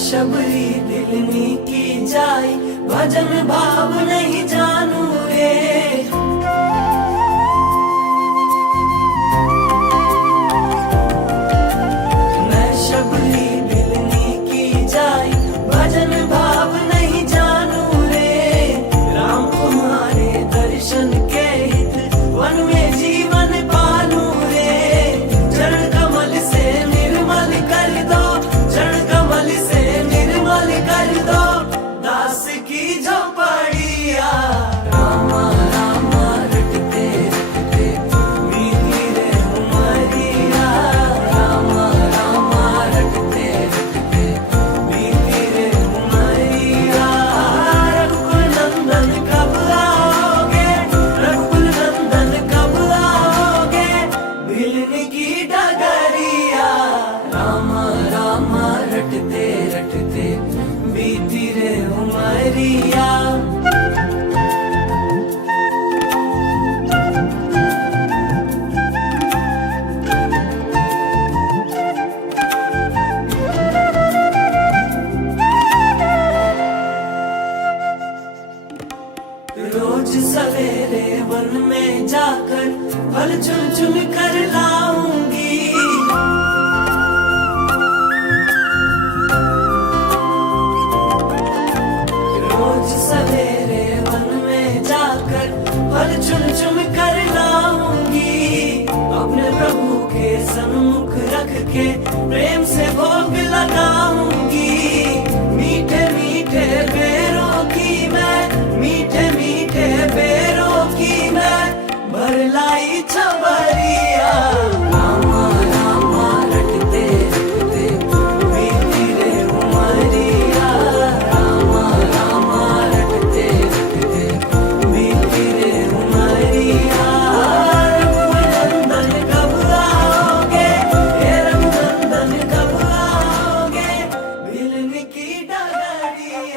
शबरी दिलनी की जाय भजन भाव नहीं जानू रे। मैं शबरी दिलनी की जाय भजन भाव नहीं जानू रे। राम तुम्हारे दर्शन के हित वन में जीवन पालू रे। चरण कमल से निर्मल कर दो, चरण कमल से कर दो दास की झोपड़िया। रामा रामा रटते रटते बीती रे उमरिया। रामा रामा रटते रटते बीती रे उमरिया। रघुकुल नंदन कब आओगे, रघुकुल नंदन कब आओगे, भिलनी की डगरिया। रामा रामा रटते रटते बीती रे उमरिया। रोज सवेरे वन में जाकर फल चुन चुन कर लाऊंगी। सवेरे वन में जाकर फल चुन चुन